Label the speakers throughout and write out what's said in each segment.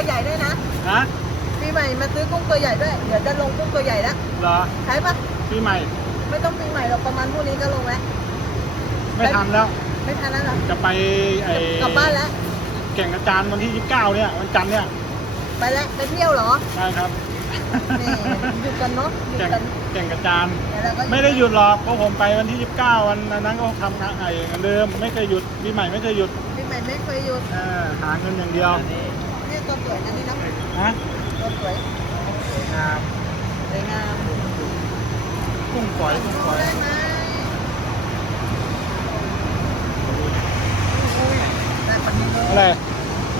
Speaker 1: ตัวใหญ่ด้วยนะ
Speaker 2: นะ
Speaker 1: ปีใหม่มาซื้อกุ้งตัวใหญ่ด้วย เดี๋ยวจะลงกุ้งตัวใหญ่แล้ว
Speaker 2: เหรอ
Speaker 1: ใช่ปะ
Speaker 2: ปีใหม่
Speaker 1: ไม่ต้องปีใหม่หรอกประมาณพรุ่งนี้ก็ลงแล้ว
Speaker 2: ไม่ทันแล้ว
Speaker 1: ไม่ทันแล้วเหรอ
Speaker 2: จะไปไอ้
Speaker 1: กลับบ้านแล้ว
Speaker 2: แก่งกระจานวันที่ 29 เนี่ยวันจันทร์เนี่ย
Speaker 1: ไปแล้วไปเที่ยวเหรอ
Speaker 2: ใช่ครับ
Speaker 1: นี่หยุดกันเนาะหยุด
Speaker 2: แก่ง
Speaker 1: กัน
Speaker 2: แก่งกระจาน
Speaker 1: เดี๋ยวเราก็
Speaker 2: ไม่ได้หยุดหรอกเพราะผมไปวันที่ 29 วันนั้นก็ทำงานไอ้เหมือนเดิม ไม่เคยหยุดปีใหม่ไม่เคยหยุด
Speaker 1: ปีใหม่ไม่เคยหยุด
Speaker 2: เออหาเงินอย่างเดียว
Speaker 1: นี่ ตัวสวยนะนี่นะ
Speaker 2: นะ
Speaker 1: ตัวสวย
Speaker 2: งาม
Speaker 1: สวยงาม
Speaker 2: กุ้งฝอยกุ้งฝอย
Speaker 1: ได้ไหมได้ปนิโล
Speaker 2: อะไร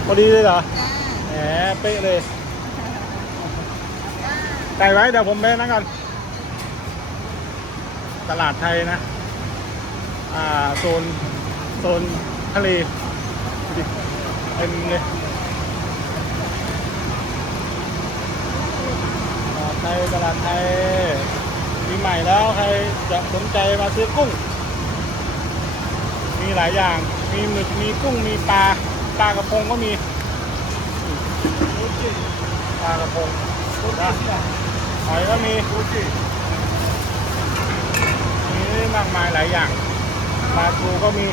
Speaker 2: พอดีเลยเหรอ
Speaker 1: จ้า
Speaker 2: แหมเป๊ะเลย
Speaker 1: จ้า
Speaker 2: ใส่ไว้เดี๋ยวผมไปนั่งก่อนตลาดไทยนะ อ่า โซน โซนทะเลดูดิเต็มเลยตลาดไทย ตลาดไทยปีใหม่แล้วใครจะสนใจมาซื้อกุ้ง มีหลายอย่าง มีหมึก มีกุ้ง มีปลา ปลากระพงก็มี ปลากระพงนะหอยก็มีมีมากมายหลายอย่าง ปลาทูก็มี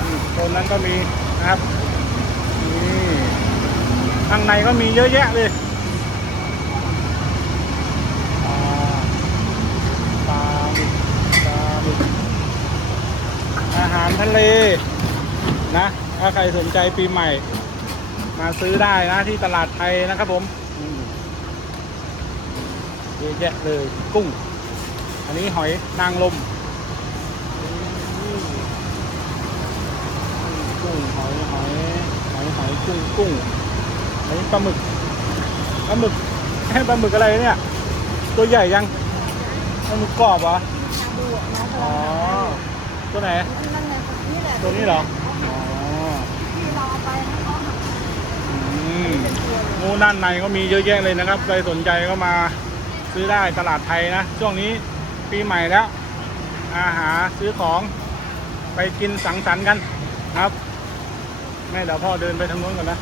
Speaker 2: อืมโซนนั้นก็มีนะครับ นี่ข้างในก็มีเยอะแยะเลยอ่าปลาหมึกปลาหมึกอาหารทะเลนะ ถ้าใครสนใจปีใหม่ มาซื้อได้นะที่ตลาดไทยนะครับผมเยอะแยะเลยกุ้ง อันนี้หอยนางรมกุ้งหอยหอยหอยหอยกุ้งกุ้งหอันนี้ปลาหมึกปลาหมึกให้ปลาหมึกอะไรเนี่ย ตัวใหญ่ยังปลาหมึกกรอบเหรอ
Speaker 1: อ๋
Speaker 2: อ ตัวไหน
Speaker 1: นั่นไงนี่แหละ
Speaker 2: ตัวนี้เหรอ อ๋อ
Speaker 1: ที่เราเอาไปให้เขาหัก
Speaker 2: อืมหมูด้านในก็มีเยอะแยะเลยนะครับใครสนใจก็มาซื้อได้ตลาดไทยนะ ช่วงนี้ปีใหม่แล้ว อาหารซื้อของไปกินสังสรรค์กันครับ แม่เดี๋ยวพ่อเดินไปทางโน้นก่อนนะ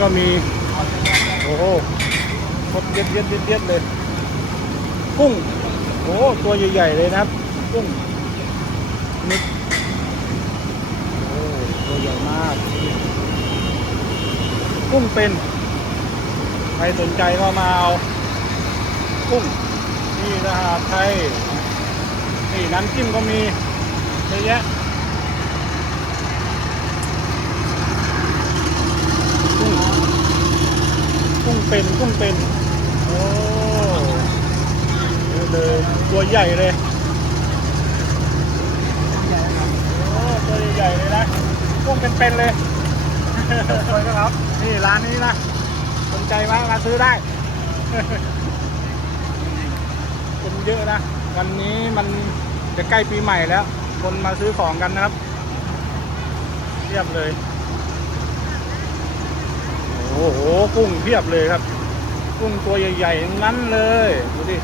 Speaker 2: ก็มี โอ้โหคดเย็ดเย็ดเย็ดเย็ดเลยกุ้งโอ้ตัวใหญ่ ๆ เลยนะครับกุ้งนึกโอ้ตัวใหญ่มาก กุ้งเป็นใครสนใจก็มาเอากุ้งนี่นะฮะไทยนี่น้ำจิ้มก็มีเยอะแยะ กุ้ง กุ้ง เป็นกุ้งเป็นโอ้เยอะเลยตัวใหญ่เลยโอ้ตัวใหญ่ๆเลยนะกุ้งเป็นๆเลยสวยครับนี่ร้านนี้นะสนใจไหมมาซื้อได้คนเยอะนะวันนี้มันจะใกล้ปีใหม่แล้ว คนมาซื้อของกันนะครับเทียบเลย โอ้โหกุ้งเพียบเลยครับ กุ้งตัวใหญ่ๆทั้งนั้นเลยดูดิ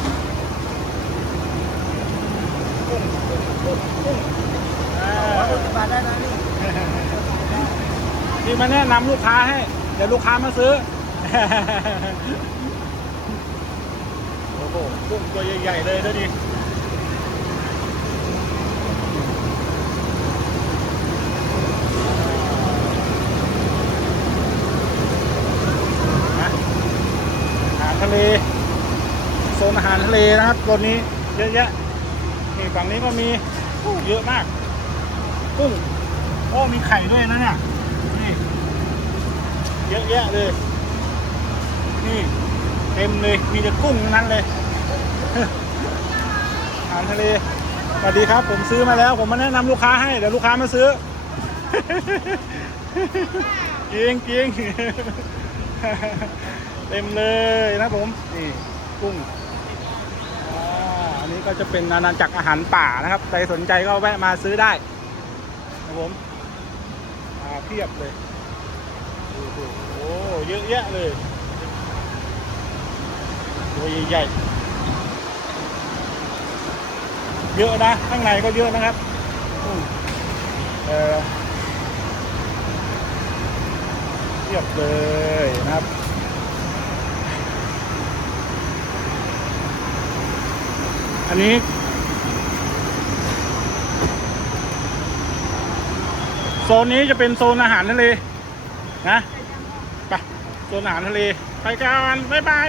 Speaker 2: กุ้งกุ้งกุ้งกุ้งอ่า
Speaker 1: บาทได้นะนี่
Speaker 2: ที่มาแนะนำลูกค้าให้ เดี๋ยวลูกค้ามาซื้อ โอ้โหกุ้งตัวใหญ่ๆเลยดูดินะอาหารทะเล โซนอาหาร ทะเลนะครับตัวนี้เยอะแยะนี่ฝั่งนี้ก็มีเยอะมากกุ้งโอ้มีไข่ด้วยนะเนี่ยนี่เยอะแยะเลย นี่เต็มเลยมีแต่กุ้งทั้งนั้นเลยอาหารทะเลสวัสดีครับ ผมซื้อมาแล้ว ผมมาแนะนำลูกค้าให้เดี๋ยวลูกค้ามาซื้อเกียงเกียงเต็มเลยนะผมนี่กุ้ง ก็จะเป็นนานาจักอาหารป่านะครับ ใครสนใจก็แวะมาซื้อได้นะผมมาเพียบเลยโอ้โหเยอะแยะเลยตัวใหญ่ๆเยอะนะ ข้างในก็เยอะนะครับเออเทียบเลยนะครับ นนี้ โซนนี้จะเป็นโซนอาหารทะเลนะไปโซนอาหารทะเล ไปกันบ๊ายบาย